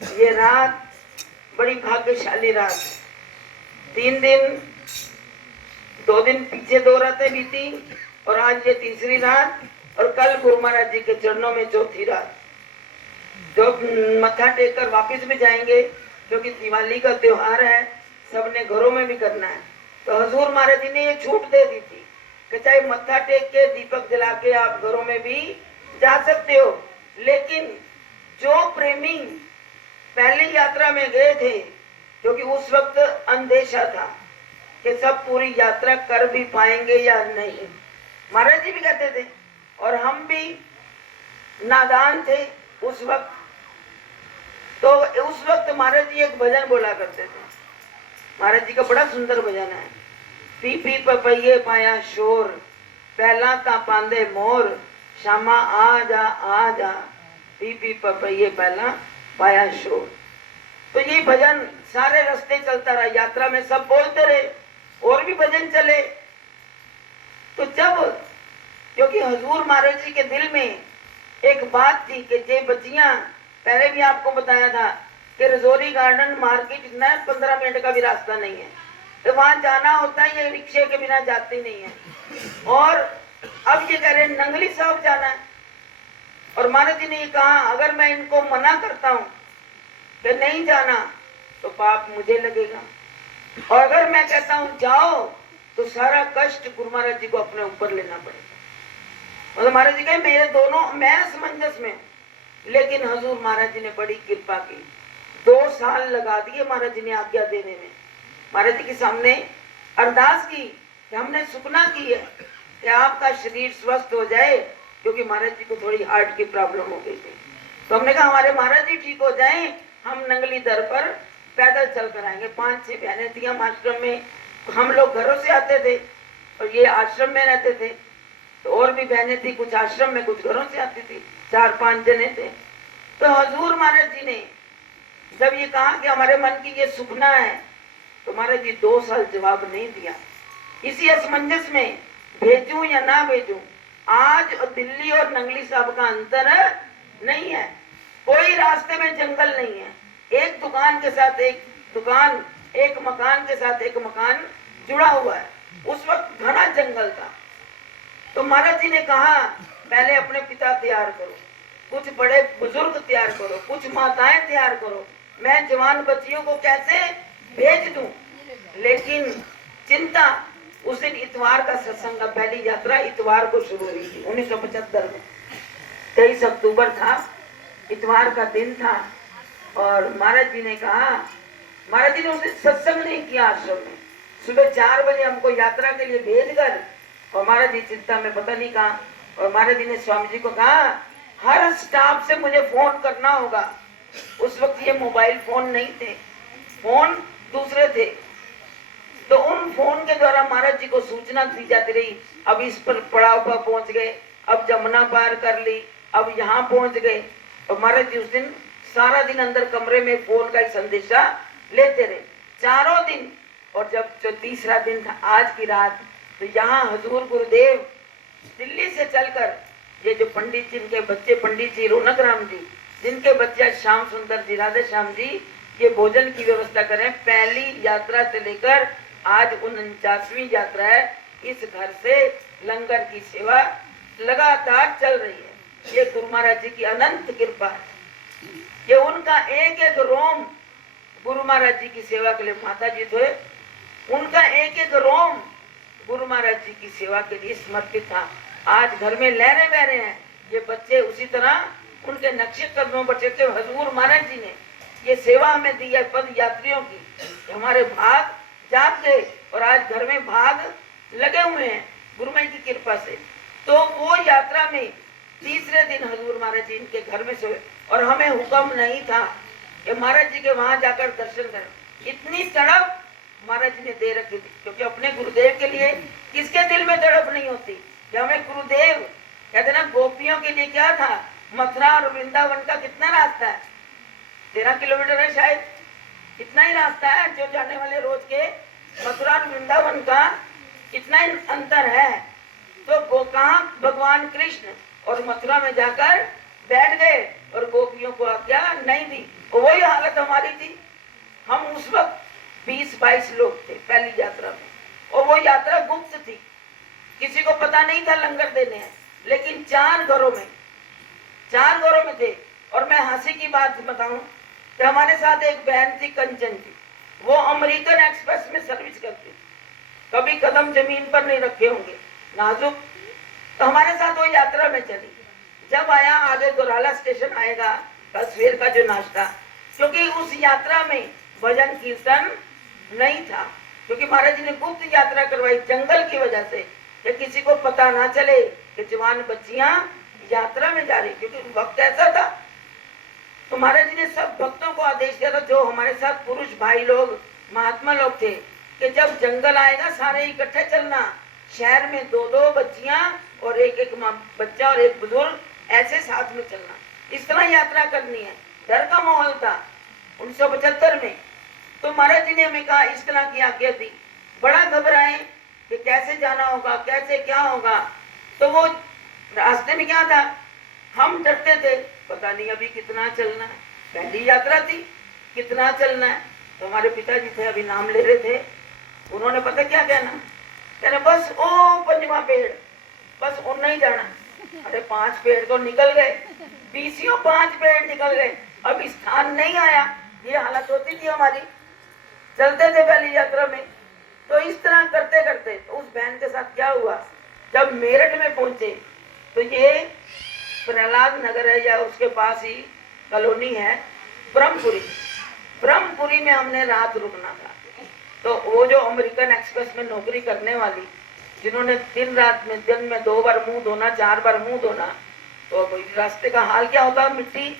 ये रात बड़ी भाग्यशाली रात। 3 दिन, 2 दिन पीछे 2 रातें बीती और आज ये तीसरी रात और कल गुरु महाराज जी के चरणों में चौथी रात। जो मत्था टेक कर वापिस भी जाएंगे क्योंकि दिवाली का त्योहार है, सबने घरों में भी करना है। तो हजूर महाराज जी ने ये छूट दे दी थी कि चाहे मत्था टेक के दीपक जला के आप घरों में भी जा सकते हो, लेकिन जो प्रेमी पहली यात्रा में गए थे, क्योंकि उस वक्त अंदेशा था कि सब पूरी यात्रा कर भी पाएंगे या नहीं। महाराज जी भी कहते थे और हम भी नादान थे उस वक्त। तो उस वक्त महाराज जी एक भजन बोला करते थे। महाराज जी का बड़ा सुंदर भजन है। पी पी पपैये पाया शोर, पहला ता पांदे मोर, शामा आ जा, पी पी पपैये पहला पाया शोर। तो ये भजन सारे रास्ते चलता रहा, यात्रा में सब बोलते रहे और भी भजन चले। तो जब, क्योंकि हजूर महाराज जी के दिल में एक बात थी कि जे बच्चियां, पहले भी आपको बताया था कि रजौरी गार्डन मार्केट इतना 15 मिनट का भी रास्ता नहीं है, तो वहां जाना होता है, ये रिक्शे के बिना जाती नहीं है। और अब ये कह रहे नंगली साहब जाना है और महाराज जी ने ये कहा अगर मैं इनको मना करता हूं कि नहीं जाना तो पाप मुझे लगेगा, और अगर मैं कहता हूं जाओ तो सारा कष्ट गुरु महाराज जी को अपने ऊपर लेना पड़ेगा। और महाराज जी कहे मेरे दोनों, मैं असमंजस में, लेकिन हजूर महाराज जी ने बड़ी कृपा की। 2 साल लगा दिए महाराज जी ने आज्ञा देने में। महाराज जी के सामने अरदास की कि हमने सुपना की है कि आपका शरीर स्वस्थ हो जाए, क्योंकि महाराज जी को थोड़ी हार्ट की प्रॉब्लम हो गई थी। तो हमने कहा हमारे महाराज जी ठीक हो जाएं, हम नंगली दर पर पैदल चल कर आएंगे। 5-6 बहनें थी हम आश्रम में, हम लोग घरों से आते थे और ये आश्रम में रहते थे। तो और भी बहनें थी, कुछ आश्रम में कुछ घरों से आती थी, 4-5 जने थे। तो हजूर महाराज जी ने जब ये कहा कि हमारे मन की ये सुपना है, तो महाराज जी 2 साल जवाब नहीं दिया। इसी असमंजस में भेजूं या ना भेजूं, आज दिल्ली और नंगली साहब का अंतर नहीं है, कोई रास्ते में जंगल नहीं है, एक दुकान के साथ एक दुकान, एक मकान के साथ एक मकान जुड़ा हुआ है। उस वक्त घना जंगल था। तो महाराज जी ने कहा पहले अपने पिता तैयार करो, कुछ बड़े बुजुर्ग तैयार करो, कुछ माताएं तैयार करो, मैं जवान बच्चियों को कैसे भेज दूं। लेकिन चिंता, उस दिन इतवार का सत्संग, पहली यात्रा इतवार को शुरू हुई थी 1975 में, 23 अक्टूबर था, इतवार का दिन था। और महाराज जी ने कहा, महाराज जी ने उस दिन सत्संग नहीं किया आश्रम में, सुबह 4 बजे हमको यात्रा के लिए भेज कर, और महाराज जी चिंता में पता नहीं कहा। और महाराज जी ने स्वामी जी को कहा हर स्टाफ से मुझे फोन करना होगा। उस वक्त ये मोबाइल फोन नहीं थे, फोन दूसरे थे। तो उन फोन के द्वारा महाराज जी को सूचना दी जाती रही, अब इस पर पड़ाव पर पहुंच गए, अब जमुना पार कर ली, अब यहाँ पहुंच गए। और महाराज जी उस दिन सारा दिन अंदर कमरे में फोन का संदेशा लेते रहे, 4 दिन। और जब जो तीसरा दिन था आज की रात, तो यहाँ हजूर गुरुदेव दिल्ली से चलकर, ये जो पंडित जी, इनके बच्चे पंडित जी रौनक राम जी, जिनके बच्चे श्याम सुंदर जी, राधे श्याम जी, ये भोजन की व्यवस्था करें। पहली यात्रा से लेकर आज 49वीं यात्रा है, इस घर से लंगर की सेवा लगातार चल रही है। ये गुरु महाराज जी की अनंत कृपा है। ये उनका एक एक रोम गुरु महाराज जी की सेवा के लिए, माता जी थे, उनका एक एक रोम गुरु महाराज जी की सेवा के लिए समर्पित था। आज घर में लहरे बह रहे हैं ये बच्चे, उसी तरह उनके नक्शे कदमों पर चलते हजूर महाराज जी ने ये सेवा हमें दी है पद यात्रियों की। हमारे भाग जाग गए और आज घर में भाग लगे हुए हैं गुरु माई की कृपा से। तो वो यात्रा में तीसरे दिन हजूर महाराज जी इनके घर में सोए और हमें हुक्म नहीं था कि महाराज जी के वहां जाकर दर्शन करें। इतनी तड़प महाराज जी ने दे रखी थी, क्योंकि अपने गुरुदेव के लिए किसके दिल में तड़प नहीं होती कि हमें गुरुदेव, कहते ना गोपियों के लिए क्या था, मथुरा और वृंदावन का कितना रास्ता है, 13 किलोमीटर है शायद, इतना ही रास्ता है जो जाने वाले रोज के, मथुरा और वृंदावन का इतना ही अंतर है। तो कहाँ भगवान कृष्ण और मथुरा में जाकर बैठ गए और गोपियों को आज्ञा नहीं दी, और वही हालत हमारी थी। हम उस वक्त 20-22 लोग थे पहली यात्रा में, और वो यात्रा गुप्त थी, किसी को पता नहीं था लंगर देने हैं, लेकिन 4 घरों में थे। और मैं हंसी की बात बताऊं कि हमारे साथ एक बहन थी, कंचन थी, वो अमेरिकन एक्सप्रेस में सर्विस करती, कभी कदम जमीन पर नहीं रखे होंगे, नाजुक। तो हमारे साथ वो यात्रा में चली। जब आया आगे दोराला स्टेशन आएगा, सवेर का जो नाश्ता, क्योंकि उस यात्रा में भजन कीर्तन नहीं था, क्योंकि महाराज जी ने गुप्त यात्रा करवाई जंगल की वजह से, कि किसी को पता ना चले कि जवान बच्चियां यात्रा में जा रही, क्योंकि वक्त ऐसा था। तो महाराज जी ने सब भक्तों को आदेश दिया था, जो हमारे साथ पुरुष भाई लोग महात्मा लोग थे, कि जब जंगल आएगा सारे इकट्ठे चलना, शहर में 2-2 बच्चियां और एक बच्चा और एक बुजुर्ग, ऐसे साथ में चलना, इस तरह यात्रा करनी है। डर का माहौल था 1975 में। तो महाराज जी ने हमें कहा, इस तरह की आज्ञा दी। बड़ा घबराए कि कैसे जाना होगा, कैसे क्या होगा। तो वो रास्ते में क्या था, हम डरते थे, पता नहीं अभी कितना चलना है, पहली यात्रा थी, कितना चलना है। तो हमारे पिताजी थे, अभी नाम ले रहे थे, उन्होंने पता क्या कहना, कहना बस ओ 5वां पेड़, बस उतना ही जाना। अरे 5 पेड़ तो निकल गए, 5 पेड़ निकल गए, अब स्थान नहीं आया। ये हालत होती थी हमारी, चलते थे पहली यात्रा में। तो इस तरह करते करते तो उस बहन के साथ क्या हुआ, जब मेरठ में पहुंचे, तो ये प्रहलाद नगर है या उसके पास ही कॉलोनी है ब्रह्मपुरी में हमने रात रुकना था। तो वो जो अमेरिकन एक्सप्रेस में नौकरी करने वाली, जिन्होंने दिन में 2 बार मुंह धोना, 4 बार मुंह धोना, तो रास्ते का हाल क्या होता, मिट्टी।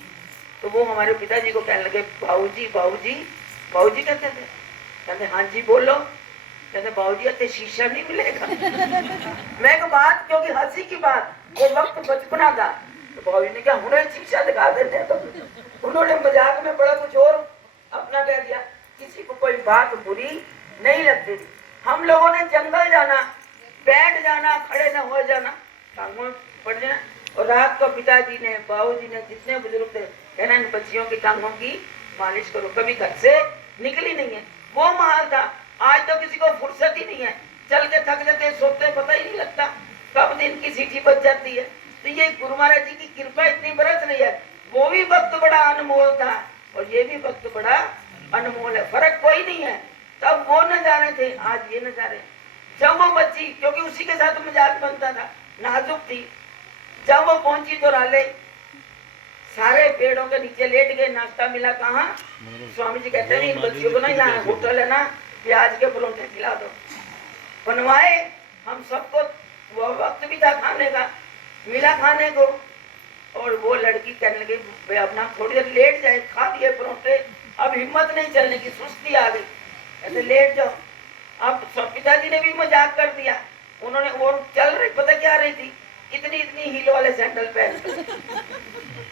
तो वो हमारे पिताजी को कहने लगे, बाबूजी कहते थे, कहते हाँ जी बोलो, कहते बाबूजी अते शीशा नहीं मिलेगा। मैं एक बात, क्योंकि हंसी की बात, वो वक्त बचपना था, तो बाबूजी ने कहा हुणे शीशा दिखा देते हैं। तो उन्होंने मजाक में बड़ा कुछ और अपना कह दिया, किसी को कोई बात बुरी नहीं लगती थी। हम लोगों ने जंगल जाना, बैठ जाना, खड़े न हो जाना, टांगों में पड़ जाना। और रात को पिताजी ने, बाबूजी ने, जितने बुजुर्ग थे, कहना इन बच्चियों की टांगों की मालिश करो, कभी घर से निकली नहीं है। वो माहौल था। आज तो किसी को फुर्सत ही नहीं है, चल के थक जाते, सोते पता ही नहीं लगता कब दिन की सीटी बच जाती है। तो ये गुरु महाराज जी की कृपा इतनी बरस रही है। वो भी वक्त बड़ा अनमोल था और ये भी वक्त बड़ा अनमोल है, फर्क कोई नहीं है। तब वो नजारे थे, आज ये नजारे। जब वो बच्ची, क्योंकि उसी के साथ मजाक बनता था, नाजुक थी, जब वो पहुंची तो राले सारे पेड़ों के नीचे लेट गए। नाश्ता मिला कहाँ, स्वामी जी कहते हैं इन बच्चियों को ना यहाँ होटल है ना, प्याज के परोठे खिला दो, बनवाए। हम सबको वो वक्त भी था खाने का, मिला खाने को। और वो लड़की कहने लगी, भाई अपना थोड़ी देर लेट जाए, खा दिए परोठे, अब हिम्मत नहीं चलने की, सुस्ती आ गई, ऐसे लेट जाओ। अब पिताजी ने भी मजाक कर दिया, उन्होंने वो चल रही, पता क्या रही थी, इतनी हील वाले सैंडल पहन।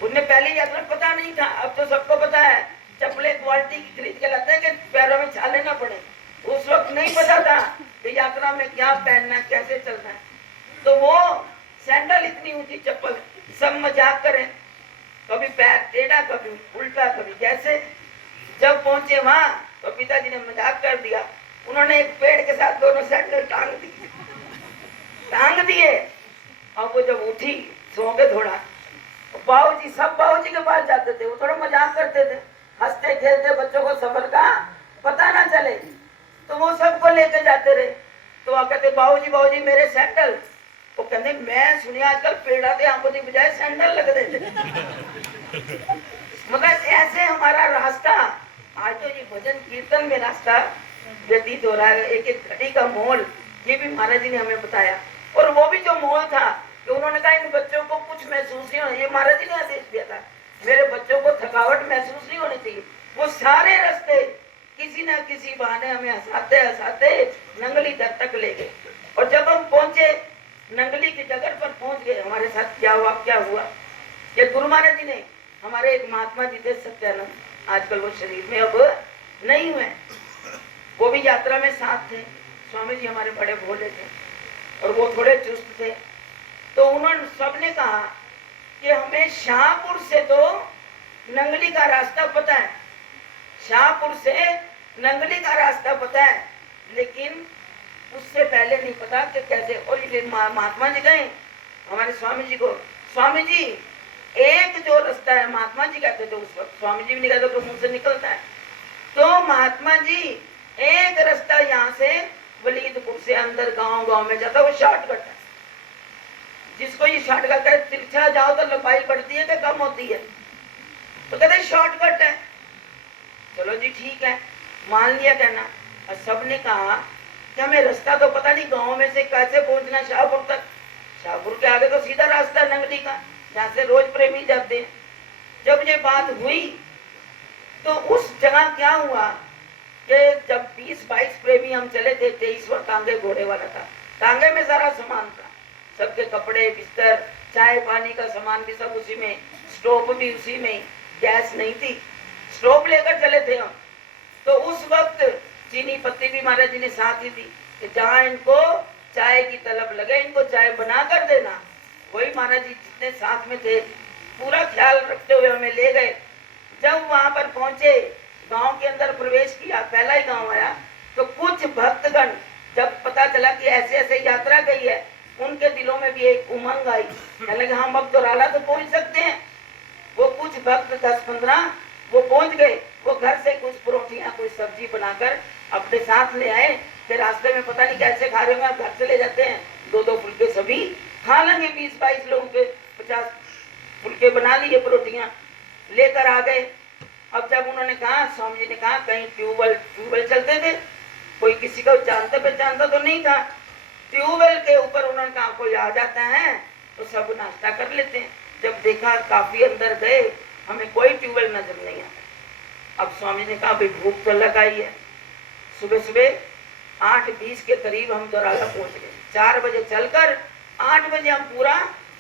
उन्हें पहली यात्रा पता नहीं था, अब तो सबको पता है, चप्पलें क्वालिटी की खरीद के लाते हैं कि पैरों में छाले ना पड़े। उस वक्त नहीं पता था कि यात्रा में क्या पहनना है, कैसे चलना है। तो वो सैंडल इतनी ऊंची चप्पल, सब मजाक करें, कभी पैर टेढ़ा, कभी उल्टा, कभी जैसे। जब पहुंचे वहां तो पिताजी ने मजाक कर दिया, उन्होंने एक पेड़ के साथ दोनों सैंडल टांग दिए। अब वो जब उठी, सो के थोड़ा, बाबूजी, सब बाबूजी के पास जाते थे, वो थोड़ा मजाक करते थे, हंसते खेलते, बच्चों को सफर का पता ना चले, तो वो सबको लेकर जाते रहे। तो वहां कहते, बाबूजी मेरे सैंडल। वो कहते, मैं सुनी आजकल पेड़ा थे आंखों की बजाय सैंडल लग रहे थे। मगर ऐसे हमारा रास्ता, आज तो ये भजन कीर्तन में रास्ता व्यतीत हो रहा है, एक एक घड़ी का मोल, ये भी महाराज जी ने हमें बताया। और वो भी जो मोल था, कि उन्होंने कहा इन बच्चों को कुछ महसूस नहीं होना, ये महाराज जी ने आदेश दिया था, मेरे बच्चों को थकावट महसूस नहीं होनी चाहिए। वो सारे रास्ते किसी न किसी बहाने हमें हंसाते हंसाते नंगली तक ले गए। और जब हम पहुंचे, नंगली की जगह पर पहुंच गए, हमारे साथ क्या हुआ, ये गुरु महाराज जी ने, हमारे एक महात्मा जी थे सत्यानंद, आजकल वो शरीर में अब नहीं हुए, वो भी यात्रा में साथ थे। स्वामी जी हमारे बड़े भोले थे और वो थोड़े चुस्त थे। तो उन्होंने सबने कहा कि हमें शाहपुर से तो नंगली का रास्ता पता है, शाहपुर से नंगली का रास्ता पता है, लेकिन उससे पहले नहीं पता कि कैसे। और ये महात्मा जी गए हमारे स्वामी जी को, स्वामी जी एक जो रास्ता है, महात्मा जी कहते थे उस वक्त, स्वामी जी भी नहीं कहते तो मुंह से निकलता है, तो महात्मा जी एक रास्ता यहाँ से वलीदपुर से अंदर गांव गांव में जाता, वो शॉर्टकट है। जिसको ये शॉर्टकट है, तिरछा जाओ तो लंबाई बढ़ती है कि कम होती है, तो कहते शॉर्टकट है। चलो जी ठीक है, मान लिया कहना। और सबने कहा कि हमें रास्ता तो पता नहीं, गांव में से कैसे पहुंचना शाहपुर तक। शाहपुर के आगे तो सीधा रास्ता है नंगली का, जहाँ से रोज प्रेमी जाते हैं। जब ये बात हुई तो उस जगह क्या हुआ कि जब 20-22 प्रेमी हम चले थे, 23वां टांगे घोड़े वाला था, टांगे में सारा सामान था, सबके कपड़े बिस्तर चाय पानी का सामान भी सब उसी में, स्टोव भी उसी में, गैस नहीं थी, स्टोव लेकर चले थे हम। तो उस वक्त चीनी पत्ती भी महाराज जी ने साथ ही दी कि जहाँ इनको चाय की तलब लगे इनको चाय बना कर देना। वही महाराज जी जितने साथ में थे पूरा ख्याल रखते हुए हमें ले गए। जब वहां पर पहुंचे, गांव के अंदर प्रवेश किया, पहला ही गांव आया, तो कुछ भक्तगण जब पता चला कि ऐसे ऐसे यात्रा गई है, उनके दिलों में भी एक उमंग आई, कहने लगे हम अब दोराला तो पहुंच सकते हैं। वो कुछ भक्त 10-15 वो पहुंच गए, वो घर से कुछ परोठियां कुछ सब्जी बनाकर अपने साथ ले आए। फिर रास्ते में पता नहीं कैसे खा रहे होंगे, घर से ले जाते हैं 2-2 फुलके सभी खा लेंगे, 20-22 लोगों के 50 फुलके बना लिए, परोठियां लेकर आ गए। अब जब उन्होंने कहा, स्वामी जी ने कहा कहीं ट्यूबवेल चलते थे, कोई किसी को जानता पहचानता तो नहीं था, ट्यूबवेल के ऊपर उन्होंने कहा कोई आ जाता है तो सब नाश्ता कर लेते हैं। जब देखा काफी अंदर गए, हमें कोई ट्यूबवेल नजर नहीं आता। अब स्वामी ने कहा भाई भूख तो लगाई है। सुबह सुबह 8:20 के करीब हम दोराला पहुंच गए। 4 बजे चलकर 8 बजे हम पूरा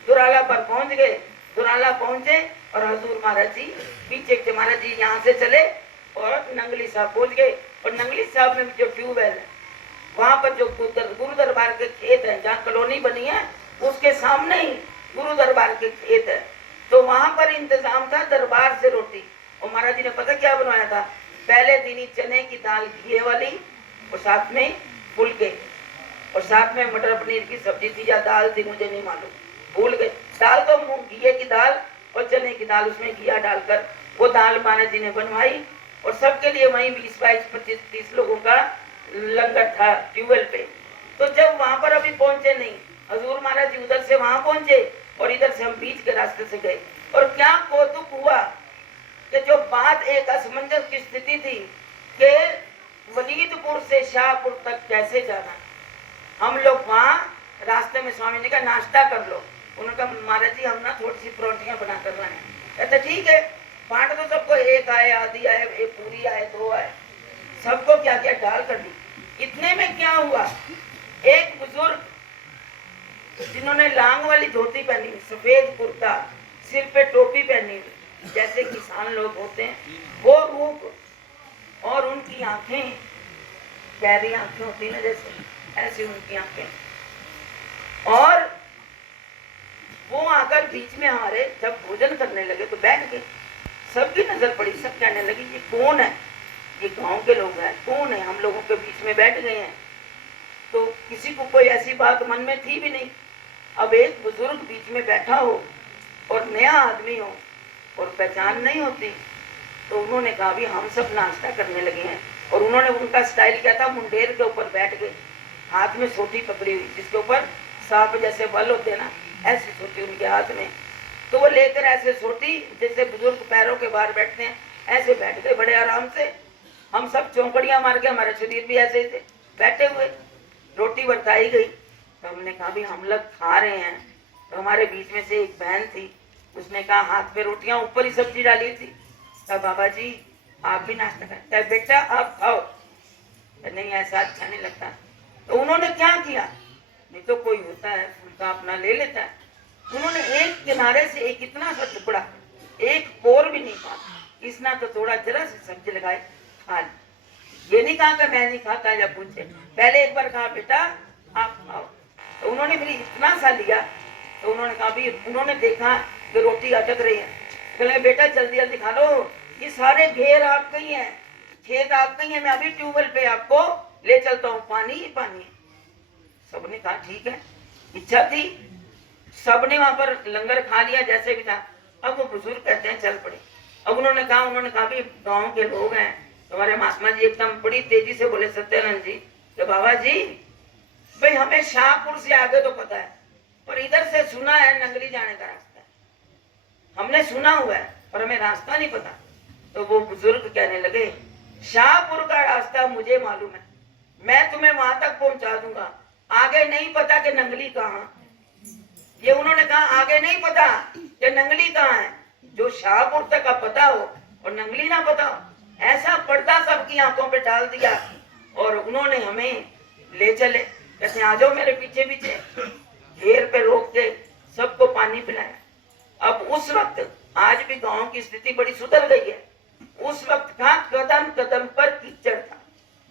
दोराला पर पहुंच गए। दोराला पहुंचे और हजूर महाराज जी पीछे थे, महाराज जी यहाँ से चले और नंगली साहब पहुंच गए। और नंगली साहब में जो ट्यूबवेल है, वहां पर जो गुरु दरबार के खेत है, जहाँ कॉलोनी बनी है उसके सामने ही गुरु दरबार के खेत है, तो वहां पर इंतजाम था दरबार से रोटी। और महाराज जी ने पता क्या बनवाया था, पहले दिन ही चने की दाल घी वाली और साथ में फुलके और साथ में मटर पनीर की सब्जी थी या दाल थी, मुझे नहीं मालूम, भूल गए। दाल तो घी की दाल और चने की दाल, उसमें घिया डालकर वो दाल महाराज जी ने बनवाई। और सबके लिए वहीं 20-22-25-30 लोगों का लंगर था ट्यूबवेल पे। तो जब वहां पर अभी पहुंचे नहीं, हजूर महाराज जी उधर से वहां पहुंचे और इधर से हम बीच के रास्ते से गए। और क्या कौतुक हुआ कि जो बात एक असमंजस की स्थिति थी कि वलीदपुर से शाहपुर तक कैसे जाना, हम लोग वहां रास्ते में स्वामी जी का नाश्ता कर लो। उन्होंने कहा महाराज जी हम ना थोड़ी सी परोठियां बना कर रहे हैं। कहते ठीक है, बांट दो सबको, एक आए, आधी आए, एक पूरी आए, 2 आए, सबको क्या क्या डाल कर दी। इतने में क्या हुआ, एक बुजुर्ग जिन्होंने लांग वाली धोती पहनी, सफेद कुर्ता, सिर पे टोपी पहनी, जैसे किसान लोग होते हैं, वो रूप और उनकी आंखें, गहरी आंखें होती ना जैसे, ऐसी उनकी आंखें। और वो आकर बीच में हमारे जब भोजन करने लगे तो बैठ गए। सबकी नजर पड़ी, सब कहने लगी ये कौन है, ये गांव के लोग हैं, कौन है, हम लोगों के बीच में बैठ गए हैं। तो किसी को कोई ऐसी बात मन में थी भी नहीं। अब एक बुजुर्ग बीच में बैठा हो और नया आदमी हो और पहचान नहीं होती, तो उन्होंने कहा भी हम सब नाश्ता करने लगे हैं। और उन्होंने, उनका स्टाइल क्या था, मुंडेर के ऊपर बैठ गए, हाथ में सोटी पकड़ी हुई, जिसके ऊपर सांप जैसे बल होते हैं ना, ऐसी सोटी उनके हाथ में। तो वो लेकर ऐसे सोटी, जैसे बुजुर्ग पैरों के बाहर बैठते हैं, ऐसे बैठ गए बड़े आराम से। हम सब चौंकड़ियां मार के, हमारे शरीर भी ऐसे थे बैठे हुए। रोटी बरताई गई तो हमने कहा भी हम लोग खा रहे हैं। तो हमारे बीच में से एक बहन थी, उसने कहा हाथ पे रोटियां, ऊपर ही सब्जी डाली थी। कहा बाबा जी आप भी नाश्ता करें। बेटा आप खाओ। नहीं ऐसा अच्छा नहीं लगता। तो उन्होंने क्या किया, नहीं तो कोई होता है फुल्का अपना ले लेता है, उन्होंने एक किनारे से एक इतना सा टुकड़ा, एक पोर भी नहीं खा, इसना तो थोड़ा जरा सी सब्जी लगाए खा ली। ये नहीं कहा कि मैं नहीं खाता या पूछे, पहले एक बार कहा बेटा आप खाओ। तो उन्होंने फिर इतना सा लिया। तो उन्होंने कहा भी, उन्होंने देखा कि रोटी अटक रही है, कहले बेटा जल्दी जल्दी खा लो, ये सारे घेर आपके ही हैं, खेत आपके ही हैं, मैं अभी ट्यूबवेल पे आपको ले चलता हूँ, पानी ही पानी है। सबने कहा ठीक है, इच्छा थी, सबने वहां पर लंगर खा लिया जैसे भी था। अब वो बुजुर्ग कहते हैं चल पड़े। अब उन्होंने कहा भी गांव के लोग हैं, तुम्हारे महात्मा जी एकदम बड़ी तेजी से बोले सत्यानंद जी तो बाबा जी भाई हमें शाहपुर से आगे तो पता है, पर इधर से सुना है नंगली जाने का रास्ता है, हमने सुना हुआ है पर हमें रास्ता नहीं पता। तो वो बुजुर्ग कहने लगे शाहपुर का रास्ता मुझे मालूम है, मैं तुम्हें वहां तक पहुंचा दूंगा, आगे नहीं पता कि नंगली कहाँ। ये उन्होंने कहा आगे नहीं पता कि नंगली कहाँ है, जो शाहपुर तक का पता हो और नंगली ना पता हो, ऐसा पर्दा सबकी आंखों पे डाल दिया और उन्होंने हमें ले चले। कहते आ जाओ मेरे पीछे पीछे, घेर पे रोक के सबको पानी पिलाया। अब उस वक्त आज भी गांव की स्थिति बड़ी सुधर गई है, उस वक्त था कदम कदम पर कीचड़ था,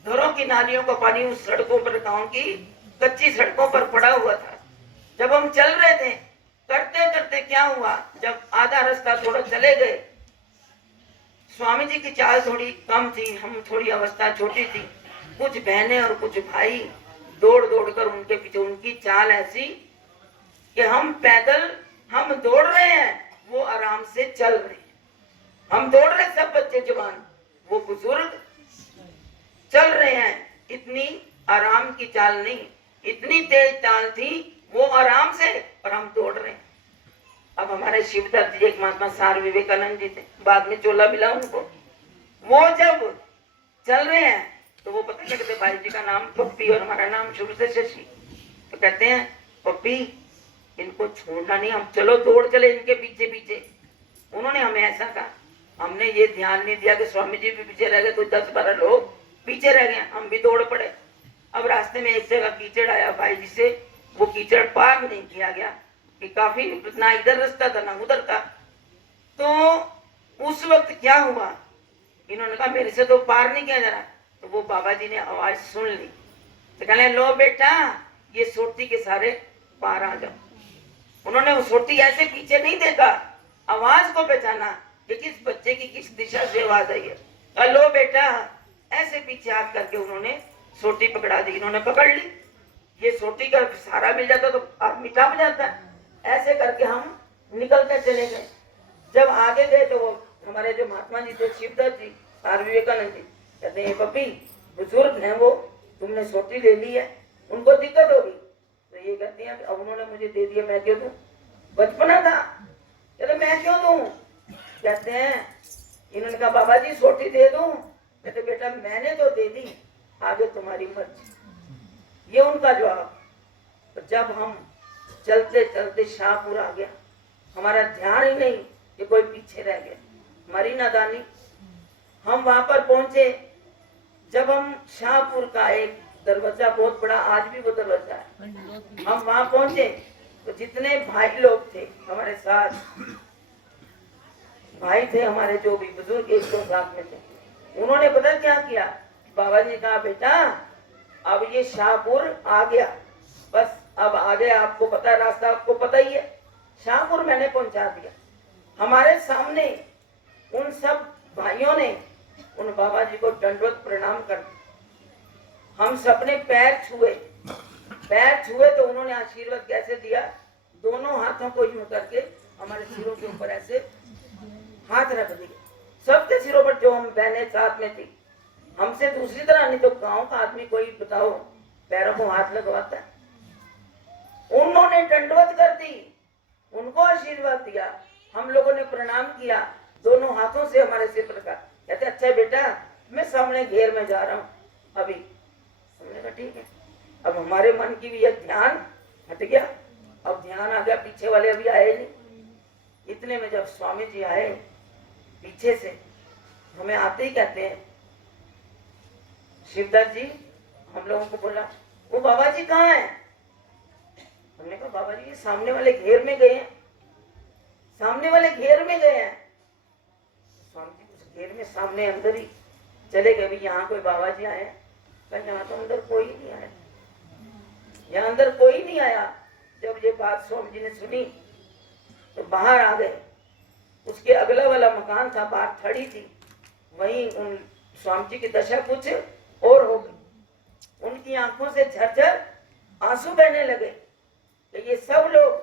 घरों की नालियों का पानी उस सड़कों पर, गांव की कच्ची सड़कों पर पड़ा हुआ था। जब हम चल रहे थे करते करते क्या हुआ, जब आधा रास्ता थोड़ा चले गए, स्वामी जी की चाल थोड़ी कम थी, हम थोड़ी अवस्था छोटी थी, कुछ बहनें और कुछ भाई दौड़ दौड़ कर उनके पीछे, उनकी चाल ऐसी कि हम पैदल हम दौड़ रहे हैं, वो आराम से चल रहे हैं, हम दौड़ रहे सब बच्चे जवान, वो बुजुर्ग चल रहे हैं। इतनी आराम की चाल नहीं, इतनी तेज चाल थी, वो आराम से और हम दौड़ रहे हैं। अब हमारे शिवदत्त जी एक महात्मा सार विवेकानंद जी थे, बाद में चोला मिला उनको, वो जब चल रहे हैं तो वो पता क्या कहते, भाई जी का नाम पप्पी और हमारा नाम शुरू से शशि, तो कहते हैं पप्पी इनको छोड़ना नहीं, हम चलो दौड़ चले इनके पीछे पीछे। उन्होंने हमें ऐसा कहा, हमने ये ध्यान नहीं दिया कि स्वामी जी भी पीछे रह गए, तो 10-12 लोग पीछे रह गए, हम भी दौड़ पड़े। अब रास्ते में एक जगह कीचड़ आया भाई जी से, वो कीचड़ पार नहीं किया गया कि काफी ना इधर रास्ता था ना उधर था। तो उस वक्त क्या हुआ, इन्होंने कहा मेरे से तो पार नहीं किया जा रहा, तो वो बाबा जी ने आवाज सुन ली, तो कहने लो बेटा ये सोटी के सारे पार आ जाओ। उन्होंने वो सोटी ऐसे पीछे नहीं देखा, आवाज को पहचाना कि किस बच्चे की किस दिशा से आवाज आई है, लो बेटा ऐसे पीछे हाथ करके उन्होंने सोटी पकड़ा दी। इन्होंने पकड़ ली, ये सोटी का सहारा मिल जाता तो आदमी टप जाता, ऐसे करके हम निकलते चले गए। जब आगे गए तो वो हमारे जो महात्मा जी थे शिवदत्त जी और विवेकानंद जी कहते हैं पपी बुजुर्ग हैं वो, तुमने सोटी ले ली है, उनको दिक्कत होगी। तो ये कहती है अब उन्होंने मुझे दे दिया मैं क्यों दूं, बचपना था, कहते मैं क्यों दूं। कहते हैं इन्होंने कहा बाबा जी सोटी दे दूं, कहते बेटा मैंने तो दे दी, आगे तुम्हारी मर्जी, ये उनका जवाब। तो जब हम चलते चलते शाहपुर आ गया, हमारा ध्यान ही नहीं कि कोई पीछे रह गया, हमारी नादानी। हम वहां पर पहुंचे, जब हम शाहपुर का एक दरवाजा बहुत बड़ा, आज भी वो दरवाजा है, हम वहां पहुंचे तो जितने भाई लोग थे हमारे साथ, भाई थे हमारे जो भी बुजुर्ग एक दो साथ में थे, उन्होंने पता क्या किया, बाबा जी कहा बेटा अब ये शाहपुर आ गया, बस अब आगे आपको पता है रास्ता, आपको पता ही है, शाहपुर मैंने पहुंचा दिया। हमारे सामने उन सब भाइयों ने उन बाबा जी को दंडवत प्रणाम कर, हम सबने पैर छुए तो उन्होंने आशीर्वाद कैसे दिया, दोनों हाथों को यूं करके हमारे सिरों के ऊपर ऐसे हाथ रख दिए, सबके सिरों पर, जो हम बहने साथ में थी, हमसे दूसरी तरह नहीं तो गांव का आदमी कोई बताओ पैरों को हाथ लगवाता है, उन्होंने दंडवत कर दी, उनको आशीर्वाद दिया, हम लोगों ने प्रणाम किया, दोनों हाथों से हमारे सिर पर रखा। कहते अच्छा बेटा मैं सामने घेर में जा रहा हूँ अभी, हमने कहा ठीक है। अब हमारे मन की भी यह ध्यान हट गया, अब ध्यान आ गया, पीछे वाले अभी आए नहीं। इतने में जब स्वामी जी आए पीछे से, हमें आते ही कहते हैं शिवदत्त जी, हम लोगों को बोला वो बाबा जी कहाँ है, हमने कहा बाबा जी ये सामने वाले घेर में गए हैं, सामने वाले घेर में गए हैं। स्वामी जी उस घेर में सामने अंदर ही चले गए, यहाँ कोई बाबा जी आए, यहाँ तो अंदर कोई नहीं आया, यहाँ अंदर कोई नहीं आया। जब ये बात स्वामी जी ने सुनी तो बाहर आ गए, उसके अगला वाला मकान था, बाहर खड़ी थी, वहीं उन स्वामी जी की दशा कुछ और हो गई। उनकी आंखों से झरझर आंसू बहने लगे कि ये सब लोग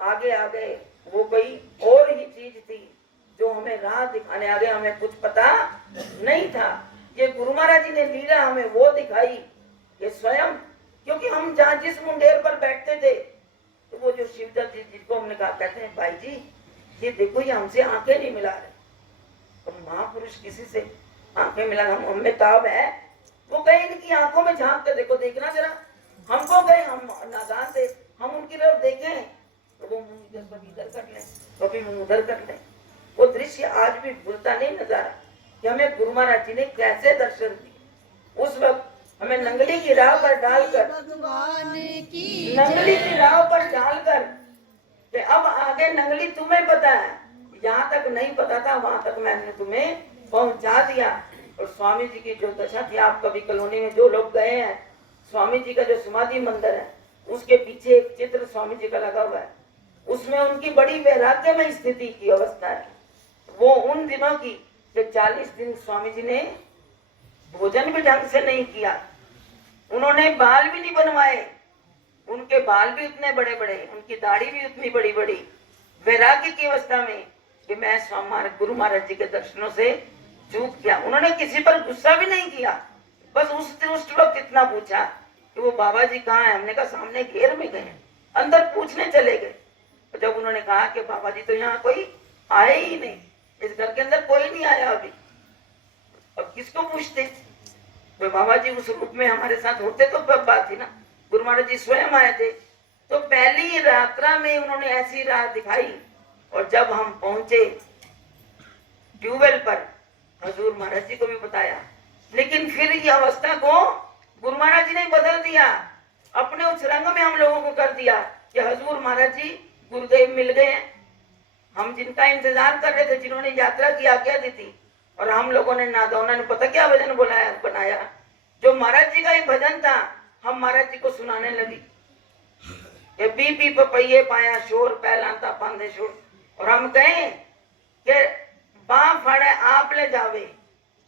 आगे आ गए, वो कोई और ही चीज थी जो हमें राह दिखाने आ गए, हमें कुछ पता नहीं था। ये गुरु महाराज जी ने लीला हमें वो दिखाई कि स्वयं, क्योंकि हम जहाँ जिस मुंडेर पर बैठते थे, तो वो जो शिवदत्त जी जिनको हमने कहा, कहते हैं भाई जी ये देखो ये हमसे आंखें नहीं मिला रहे। तो महापुरुष किसी से आंखें मिला, हम में ताब है, वो कहे इनकी आंखों में झांक कर देखो, देखना जरा, हमको कहे हम नादान थे, हम उनकी तरफ देखें तो वो मुंह इधर कभी इधर कर ले, कभी मुंह उधर कर ले। वो दृश्य आज भी भूलता नहीं नजारा कि हमें गुरु महाराज जी ने कैसे दर्शन दिए। उस वक्त हमें नंगली की राह पर डालकर, नंगली की राह पर डालकर कि अब आगे नंगली तुम्हें पता है, यहाँ तक नहीं पता था वहां तक मैंने तुम्हें पहुंचा दिया। और स्वामी जी की जो दशा थी, आप कभी कॉलोनी में जो लोग गए हैं, स्वामी जी का जो समाधि मंदिर है उसके पीछे एक चित्र स्वामी जी का लगा हुआ है, उसमें उनकी बड़ी वैराग्यमय स्थिति की अवस्था है। वो उन दिनों की जो 40 दिन स्वामी जी ने भोजन भी ढंग से नहीं किया, उन्होंने बाल भी नहीं बनवाए, उनके बाल भी उतने बड़े बड़े, उनकी दाढ़ी भी उतनी बड़ी बड़ी, वैराग्य की अवस्था में कि मैं स्वामी गुरु महाराज जी के दर्शनों से चूक गया। उन्होंने किसी पर गुस्सा भी नहीं किया, बस उस वक्त इतना पूछा कि वो बाबा जी कहाँ है। हमने कहा सामने घेर में गए, अंदर पूछने चले गए। तो जब उन्होंने कहा कि बाबा जी तो यहाँ कोई आए ही नहीं, इस घर के अंदर कोई नहीं आया अभी, अब किसको पूछते। तो बाबा जी उस रूप में हमारे साथ होते तो बात थी ना, गुरु महाराज जी स्वयं आए थे। तो पहली यात्रा में उन्होंने ऐसी राह दिखाई, और जब हम पहुंचे ट्यूबवेल पर, हजूर महाराज जी को भी बताया, लेकिन फिर ये अवस्था को गुरु महाराज जी ने बदल दिया, अपने उस रंग में हम लोगों को कर दिया कि हजूर महाराज जी गुरुदेव मिल गए हैं। हम जिनका इंतजार कर रहे थे, जिन्होंने यात्रा की आज्ञा दी थी, और हम लोगों ने नादौना ने पता क्या भजन बनाया, जो महाराज जी का एक भजन था, हम महाराज जी को सुनाने लगी कि पी पपैये पाया शोर पहलाता पांदे शोर। और हम कहें कि बाँ फड़े आप ले जावे,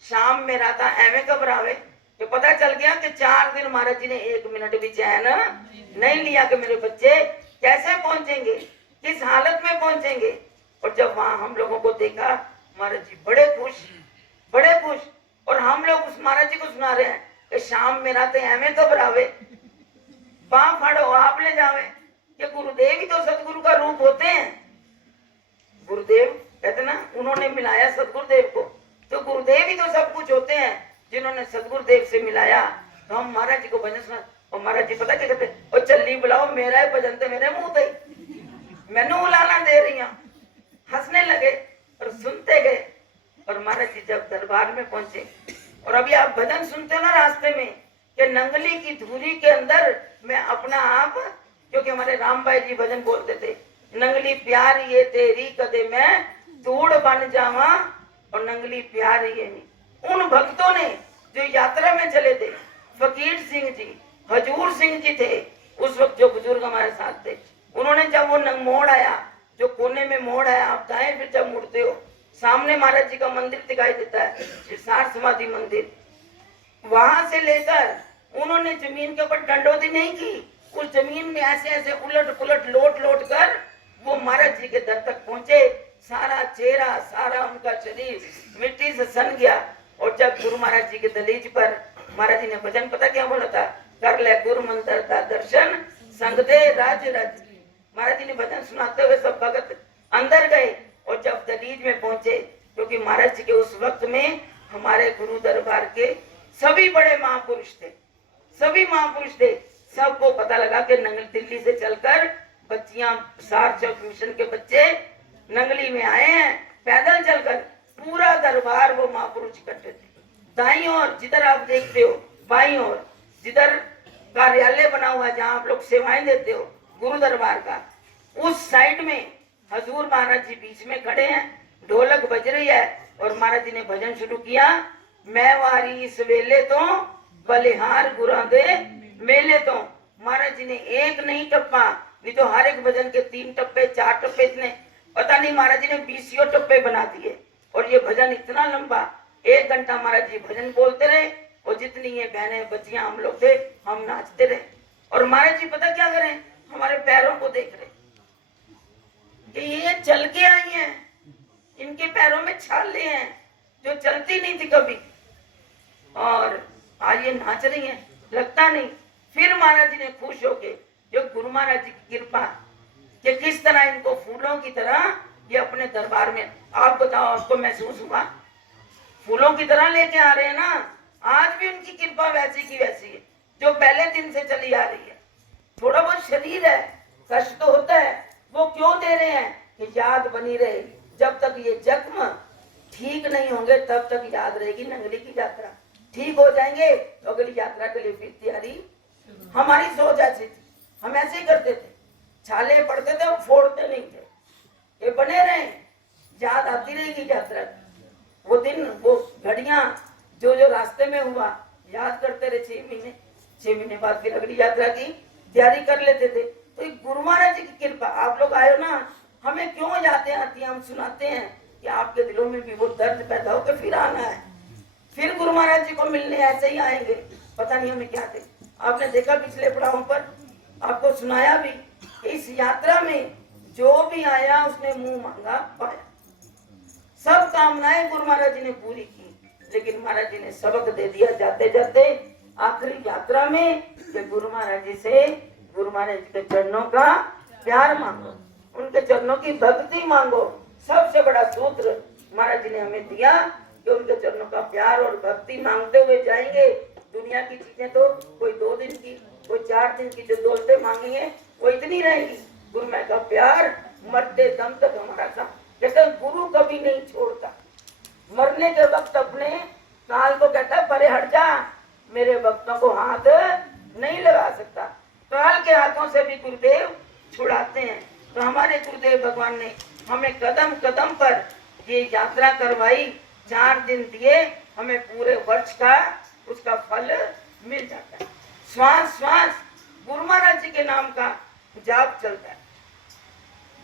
शाम में राता एवं घबरावे। तो पता चल गया कि 4 दिन महाराज जी ने 1 मिनट भी चैन नहीं लिया कि मेरे बच्चे कैसे पहुंचेंगे, किस हालत में पहुंचेंगे। और जब वहां हम लोगों को देखा, महाराज जी बड़े खुश, और हम लोग उस महाराज जी को सुना रहे हैं कि शाम में राते एवं घबरावे, बाँ फाड़ो आप ले जावे। ये गुरुदेव ही तो सतगुरु का रूप होते हैं। गुरुदेव कहते ना, उन्होंने मिलाया सतगुरुदेव को, तो गुरुदेव ही तो सब कुछ होते हैं जिन्होंने सतगुरुदेव से मिलाया। तो हम महाराज जी को भजन सुना, और महाराज जी पता क्या कहते, और चल्ली बुलाओ मेरा ही भजन थे मेरे मुंह थे, मैनू उलाना दे रही हूं। हंसने लगे और सुनते गए। और महाराज जी जब दरबार में पहुंचे, और अभी आप भजन सुनते हो ना रास्ते में कि नंगली की धूरी के अंदर मैं अपना आप, क्योंकि हमारे राम भाई जी भजन बोलते थे, नंगली प्यार ये तेरी कदे मैं तूड़ बन जावा, और नंगली प्यार ये नहीं। उन भक्तों ने जो यात्रा में चले थे, फकीर सिंह जी, हजूर सिंह जी थे उस वक्त, जो बुजुर्ग हमारे साथ थे, उन्होंने जब वो मोड़ आया, जो कोने में मोड़ आया, आप दाएं फिर जब मुड़ते हो, सामने महाराज जी का मंदिर दिखाई देता है, सार समाधि मंदिर। वहां से लेकर उन्होंने जमीन के ऊपर डंडोती नहीं की, उस जमीन में ऐसे ऐसे उलट पुलट लोट कर वो महाराज जी के दर तक पहुंचे। सारा चेहरा, सारा उनका शरीर मिट्टी से सन गया। और जब गुरु महाराज जी के दलीज पर महाराज जी ने भजन पता क्या बोला था, कर ले गुरु मंदिर का दर्शन संग दे राज राज। महाराज जी ने भजन सुनाते हुए सब भगत अंदर गए। और जब दलीज में पहुंचे, क्योंकि महाराज जी के उस वक्त में हमारे गुरु दरबार के सभी बड़े महापुरुष थे, सबको पता लगा कि नंगल दिल्ली से चलकर बच्चियां, सार चौक मिशन के बच्चे नंगली में आए हैं पैदल चलकर। पूरा दरबार वो महापुरुष इकट्ठे थे। दाईं ओर जिधर आप देखते हो, बाईं ओर जिधर कार्यालय बना हुआ है, जहाँ आप लोग सेवाएं देते हो गुरु दरबार का, उस साइड में हजूर महाराज जी बीच में खड़े हैं, ढोलक बज रही है, और महाराज जी ने भजन शुरू किया, मैं वारी इस वेले तो बलिहार गुरा दे मेले तो। महाराज जी ने एक नहीं टप्पा, नहीं तो हर एक भजन के 3 टप्पे 4 टप्पे, इतने पता नहीं महाराज जी ने 20 टप्पे बना दिए और ये भजन इतना लंबा 1 घंटा महाराज जी भजन बोलते रहे और जितनी ये बहनें बच्चियां हम लोग थे हम नाचते रहे। और महाराज जी पता क्या करें, हमारे पैरों को देख रहे कि ये चल के आई हैं, इनके पैरों में छाले हैं जो चलती नहीं थी कभी, और आज ये नाच रही हैं, लगता नहीं। फिर महाराज जी ने खुश होके जो गुरु महाराज जी की कृपा कि किस तरह इनको फूलों की तरह ये अपने दरबार में, आप बताओ आपको महसूस हुआ फूलों की तरह लेके आ रहे हैं ना। आज भी उनकी कृपा वैसी की वैसी है जो पहले दिन से चली आ रही है। थोड़ा बहुत शरीर है, कष्ट तो होता है, वो क्यों दे रहे हैं कि याद बनी रहे। जब तक ये जख्म ठीक नहीं होंगे तब तक याद रहेगी नंगली की यात्रा। ठीक हो जाएंगे तो अगली यात्रा के लिए फिर तैयारी। हमारी सोच ऐसी थी, हम ऐसे ही करते थे, छाले पड़ते थे हम फोड़ते नहीं थे, ये बने रहे, याद आती रहेगी यात्रा। वो दिन वो घड़ियां जो जो रास्ते में हुआ याद करते रहे। 6 महीने बाद फिर अगली यात्रा की तैयारी कर लेते थे। तो गुरु महाराज जी की कृपा, आप लोग आए ना, हमें क्यों यादें आती हैं, हम सुनाते हैं कि आपके दिलों में भी वो दर्द पैदा होकर फिर आना है, फिर गुरु महाराज जी को मिलने ऐसे ही आएंगे। पता नहीं हमें क्या थे। आपने देखा पिछले पड़ावों पर आपको सुनाया भी, इस यात्रा में जो भी आया उसने मुंह मांगा पाया। सब कामनाएं गुरु महाराज जी ने पूरी की, लेकिन महाराज जी ने सबक दे दिया जाते जाते आखिरी यात्रा में कि गुरु महाराज जी से, गुरु महाराज जी के चरणों का प्यार मांगो, उनके चरणों की भक्ति मांगो। सबसे बड़ा सूत्र महाराज जी ने हमें दिया कि उनके चरणों का प्यार और भक्ति मांगते हुए जाएंगे। दुनिया की चीजें तो कोई 2 दिन की, कोई 4 दिन की जो दौलतें मांगेंगे वो इतनी रहेगी। गुरु माँ का प्यार मरते दम तक हमारा था। कहते गुरु कभी नहीं छोड़ता, मरने के वक्त अपने काल को कहता परे हट जा, मेरे भक्तों को हाथ नहीं लगा सकता। काल के हाथों से भी गुरुदेव छुड़ाते हैं। तो हमारे गुरुदेव भगवान ने हमें कदम कदम पर ये यात्रा करवाई, 4 दिन दिए, हमें पूरे वर्ष का उसका फल मिल जाता है। श्वास श्वास गुरु महाराज जी के नाम का जाप चलता है,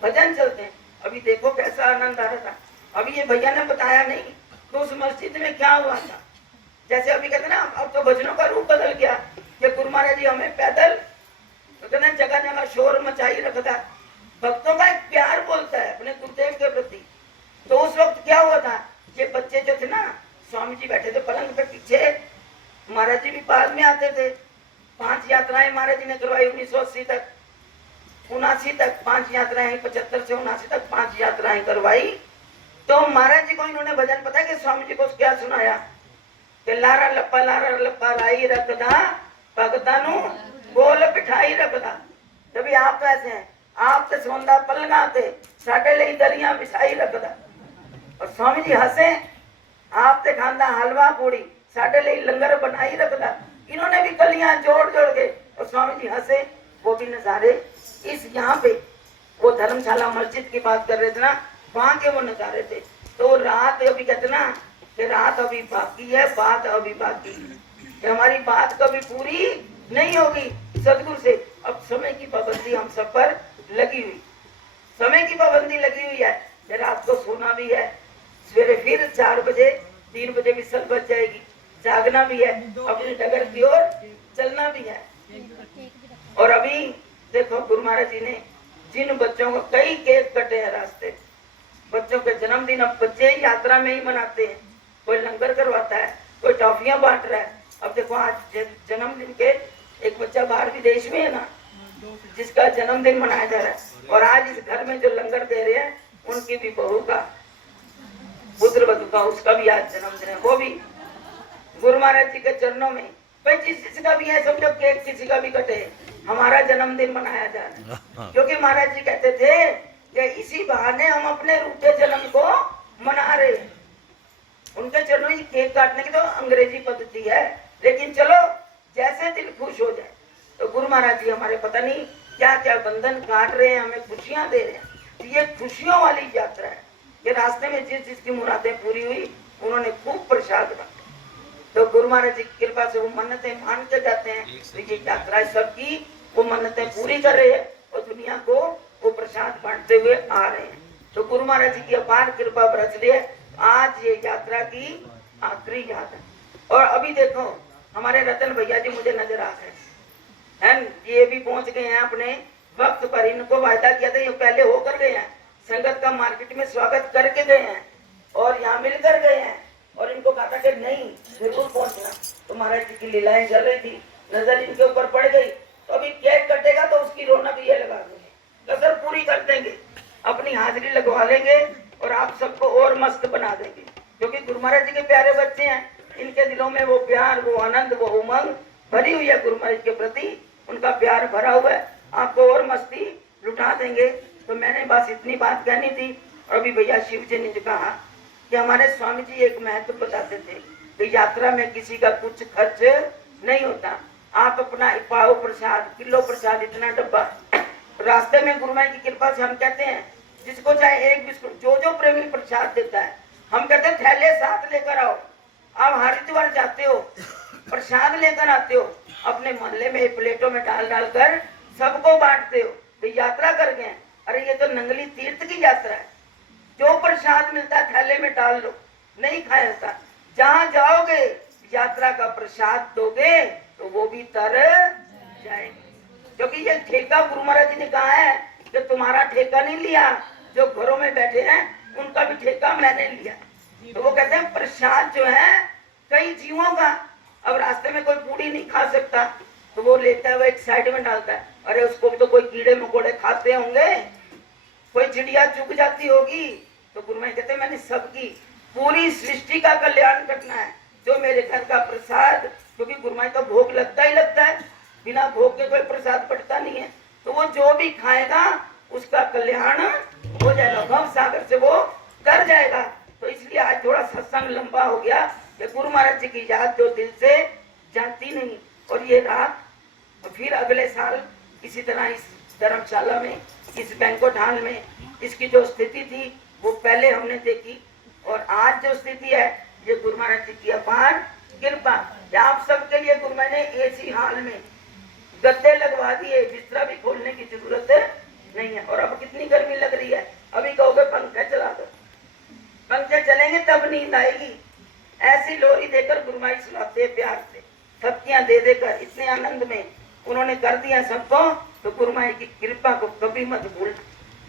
भजन चलते हैं। अभी देखो कैसा आनंद आ रहा था। अभी ये भैया ने बताया नहीं तो उस मस्जिद में क्या हुआ था। जैसे अभी कहते ना, अब तो भजनों का रूप बदल गया कि गुरु महाराज जी हमें पैदल तो कहते हैं जगह जगह शोर मचाई रखता, भक्तों का एक प्यार बोलता है अपने गुरुदेव के प्रति। तो उस वक्त क्या हुआ था, ये बच्चे जो थे ना, स्वामी जी बैठे थे पलंग पे पीछे, महाराज जी भी बाद में आते थे। 5 यात्राएं महाराज जी ने करवाई 1980 तक, 79 तक 5 यात्राएं, 75 से 79 तक 5 यात्राएं करवाई। तो महाराज जी को इन्होंने भजन पता है कि स्वामी जी को क्या सुनाया कि लारा लप्पा लाई रखदा भगतानु गोल बिठाई रखदा। तभी आप तो ऐसे हैं, आप तो सोंदा पलंगा थे साडे लिए दरिया बिछाई रखदा। और स्वामी जी हंसे, आप ते खांदा हलवा पूड़ी साडे लिए लंगर बनाई रखदा। इन्होंने भी कलियां जोड़ जोड़ के, और स्वामी जी हंसे। वो भी नजारे इस यहाँ पे वो धर्मशाला मस्जिद की बात कर रहे थे ना, वहां के वो नजारे थे। तो रात अभी कहते ना कि रात अभी बाकी है, बात अभी बाकी है, हमारी बात कभी पूरी नहीं होगी सदगुरु से। अब समय की पाबंदी हम सब पर लगी हुई, समय की पाबंदी लगी हुई है कि रात को सोना भी है, सवेरे फिर 4 बजे 3 बजे भी सब बच जाएगी, जागना भी है, अपनी डगर की ओर चलना भी है। और अभी देखो गुरु महाराज जी ने जिन बच्चों को कई केक कटे हैं रास्ते, बच्चों के जन्मदिन अब बच्चे यात्रा में ही मनाते हैं। कोई लंगर करवाता है, कोई टॉफियां बांट रहा है। अब देखो आज जन्मदिन के एक बच्चा बाहर विदेश में है ना, जिसका जन्मदिन मनाया जा रहा है, और आज इस घर में जो लंगर दे रहे हैं उनकी भी बहू का, पुत्र वधू का, उसका भी आज जन्मदिन है। वो भी गुरु महाराज जी के चरणों में। भाई किसी का भी है, समझो केक किसी का भी कटे, हमारा जन्मदिन मनाया जा रहा है। क्योंकि महाराज जी कहते थे कि इसी बहाने हम अपने रूठे जन्म को मना रहे हैं। उनके चरणों में केक काटने की तो अंग्रेजी पद्धति है, लेकिन चलो जैसे दिल खुश हो जाए। तो गुरु महाराज जी हमारे पता नहीं क्या क्या बंधन काट रहे हैं, हमें खुशियां दे रहे हैं। तो ये खुशियों वाली यात्रा है। ये रास्ते में जिस जिसकी मुरादें पूरी हुई उन्होंने खूब प्रसाद बांटे। तो गुरु महाराज जी की कृपा से वो मन्नतें मान के जाते हैं। तो ये यात्रा सबकी वो मन्नतें पूरी कर रहे हैं और दुनिया को वो प्रसाद बांटते हुए आ रहे हैं। तो गुरु महाराज जी की अपार कृपा बरस रही है। आज ये यात्रा की आखिरी यात्रा। और अभी देखो हमारे रतन भैया जी मुझे नजर आ गए हैं, ये भी पहुंच गए हैं अपने वक्त पर। इनको वायदा किया था, ये पहले होकर गए हैं, संगत का मार्केट में स्वागत करके गए हैं और यहाँ मिलकर गए हैं। और इनको कहा था कि नहीं जरूर पहुंचना। तो महाराज जी की लीलाएं चल रही थी, नजर इनके ऊपर पड़ गई। तो अभी केक कटेगा तो उसकी रौनक ये लगा देंगे, कसर पूरी कर देंगे, अपनी हाजिरी लगवा लेंगे और आप सबको और मस्त बना देंगे। क्योंकि गुरु महाराज जी के प्यारे बच्चे हैं, इनके दिलों में वो प्यार, वो आनंद, वो उमंग भरी हुई है। गुरु महाराज के प्रति उनका प्यार भरा हुआ है, आपको और मस्ती लुटा देंगे। तो मैंने बस इतनी बात कहनी थी। और अभी भैया शिव जी ने कहा कि हमारे स्वामी जी एक महत्व बताते थे कि यात्रा में किसी का कुछ खर्च नहीं होता। आप अपना पाव प्रसाद, किलो प्रसाद, इतना डब्बा रास्ते में गुरु महाराज की कृपा से हम कहते हैं जिसको चाहे एक बिस्कुट, जो प्रेमी प्रसाद देता है, हम कहते हैं थैले साथ लेकर आओ। आप हरिद्वार जाते हो, प्रसाद लेकर आते हो, अपने मोहल्ले में प्लेटों में डाल डाल कर सबको बांटते हो। तो यात्रा कर गए। अरे ये तो नंगली तीर्थ की यात्रा है, जो प्रसाद मिलता है थैले में डाल लो, नहीं खाया जाता। जहाँ जाओगे यात्रा का प्रसाद दोगे तो वो भी तर जाएंगे। क्योंकि ये ठेका गुरु महाराज जी ने कहा है कि तुम्हारा ठेका नहीं लिया, जो घरों में बैठे हैं उनका भी ठेका मैंने लिया। तो वो कहते हैं प्रसाद जो है कई जीवों का। अब रास्ते में कोई पूड़ी नहीं खा सकता तो वो लेता है, वो एक साइड में डालता है। अरे उसको भी तो कोई कीड़े मकोड़े खाते होंगे, कोई चिड़िया चुग जाती होगी। तो गुरु महाराज कहते हैं मैंने सबकी पूरी सृष्टि का कल्याण करना है। जो मेरे घर का प्रसाद, क्योंकि गुरु महाराज का भोग लगता ही लगता है, बिना भोग के कोई प्रसाद पड़ता नहीं है। तो वो जो भी खाएगा उसका कल्याण हो जाएगा, भव सागर से वो कर जाएगा। तो इसलिए आज थोड़ा सत्संग लंबा हो गया कि गुरु महाराज जी की याद जो दिल से जाती नहीं। और ये रात फिर अगले साल इसी तरह इस धर्मशाला में, इस बैंक्वेट हॉल में इसकी जो स्थिति थी वो पहले हमने देखी। और आज जो स्थिति है ये गुरु महाराज जी की अपार कृपा। आप सबके लिए गुरु महाराज ने एसी हॉल में गद्दे लगवा दिए, बिस्तरा भी खोलने की जरूरत नहीं है। और अब कितनी गर्मी लग रही है, अभी कहोगे पंखे चला दो, पंखे चलेंगे तब नींद आएगी। ऐसी लोरी देकर गुरु महाराज सुनाते प्यार से, थपकियां दे देकर इतने आनंद में उन्होंने कर दिया सबको। तो गुरु महाराज की कृपा को कभी मत भूल।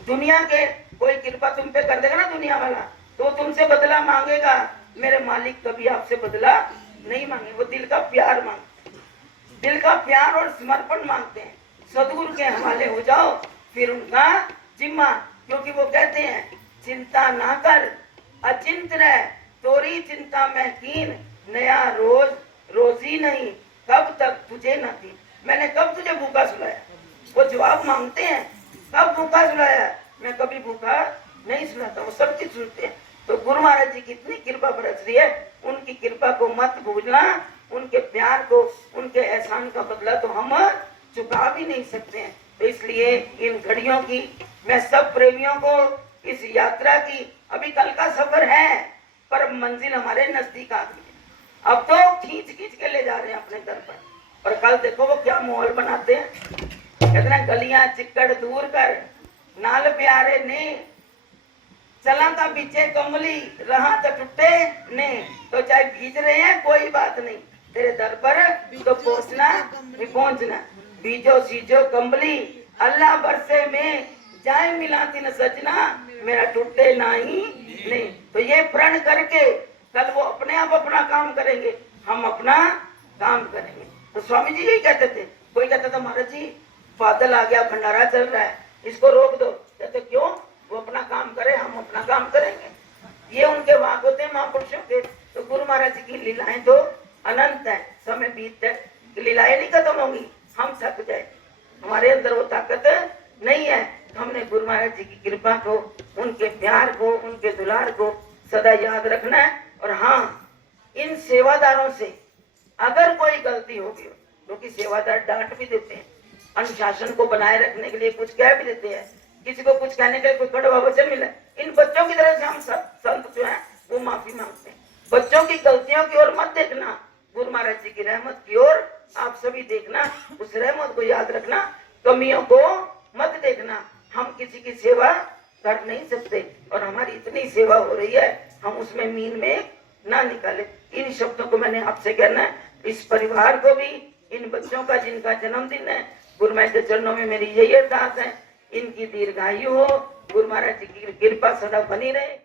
दुनिया के कोई कृपा तुम पे कर देगा ना दुनिया वाला, तो तुमसे बदला मांगेगा। मेरे मालिक कभी आपसे बदला नहीं मांगे, वो दिल का प्यार मांगते, दिल का प्यार और समर्पण मांगते हैं। सदगुरु के हवाले हो जाओ फिर उनका जिम्मा। क्योंकि वो कहते हैं चिंता ना कर अचिंत रह, तोरी चिंता में कीन, नया रोज रोजी नहीं, कब तक तुझे न थी। मैंने कब तुझे भूखा सुलाया, वो जवाब मांगते हैं कब भूखा सुलाया। मैं कभी भूखा नहीं सुनाता, वो सब चीज सुनते हैं। तो गुरु महाराज जी की इतनी कृपा बरस रही है, उनकी कृपा को मत भूलना। उनके प्यार को, उनके एहसान का बदला तो हम चुका भी नहीं सकते हैं। तो इसलिए इन घड़ियों की मैं सब प्रेमियों को इस यात्रा की, अभी कल का सफर है पर मंजिल हमारे नजदीक आ गई है। अब तो खींच खींच के ले जा रहे हैं अपने दर पर। और कल देखो वो क्या माहौल बनाते हैं, कहते हैं गलियां चिक्कड़ दूर कर, नाल प्यारे ने चला था पीछे कमली, रहा तो टूटे ने। तो चाहे भीज रहे हैं कोई बात नहीं, तेरे दर पर तो पहुंचना भी पहुंचना। बीजो सीजो कम्बली अल्लाह बरसे में जाए मिलाती न सजना, मेरा टूटे ना ही नहीं। तो ये प्रण करके कल वो अपने आप अपना काम करेंगे, हम अपना काम करेंगे। तो स्वामी जी यही कहते थे। कोई कहता था महाराज जी बादल आ गया, भंडारा चल रहा है, इसको रोक दो। कहते क्यों, वो अपना काम करे, हम अपना काम करेंगे। ये उनके वाक होते हैं महापुरुषों के। तो गुरु महाराज जी की लीलाएं तो अनंत है, समय बीत है, लीलाएं नहीं खत्म होंगी। हम थक जाए, हमारे अंदर वो ताकत नहीं है। तो हमने गुरु महाराज जी की कृपा को, उनके प्यार को, उनके दुलार को सदा याद रखना है। और हाँ, इन सेवादारों से अगर कोई गलती होगी, क्योंकि सेवादार डांट भी देते हैं, अनुशासन को बनाए रखने के लिए कुछ कह भी देते हैं, किसी को कुछ कहने के लिए कोई कड़वा वचन मिले, इन बच्चों की तरफ से हम संत जो है वो माफी मांगते हैं। बच्चों की गलतियों की ओर मत देखना, गुरु महाराज जी की रहमत की ओर आप सभी देखना, उस रहमत को याद रखना, कमियों को मत देखना। हम किसी की सेवा कर नहीं सकते और हमारी इतनी सेवा हो रही है, हम उसमें मीन में ना निकाले। इन शब्दों को मैंने आपसे कहना है। इस परिवार को भी, इन बच्चों का जिनका जन्मदिन है, गुरु महाराज के चरणों में मेरी यही अरदास है, इनकी दीर्घायु हो, गुरु महाराज जी की कृपा सदा बनी रहे।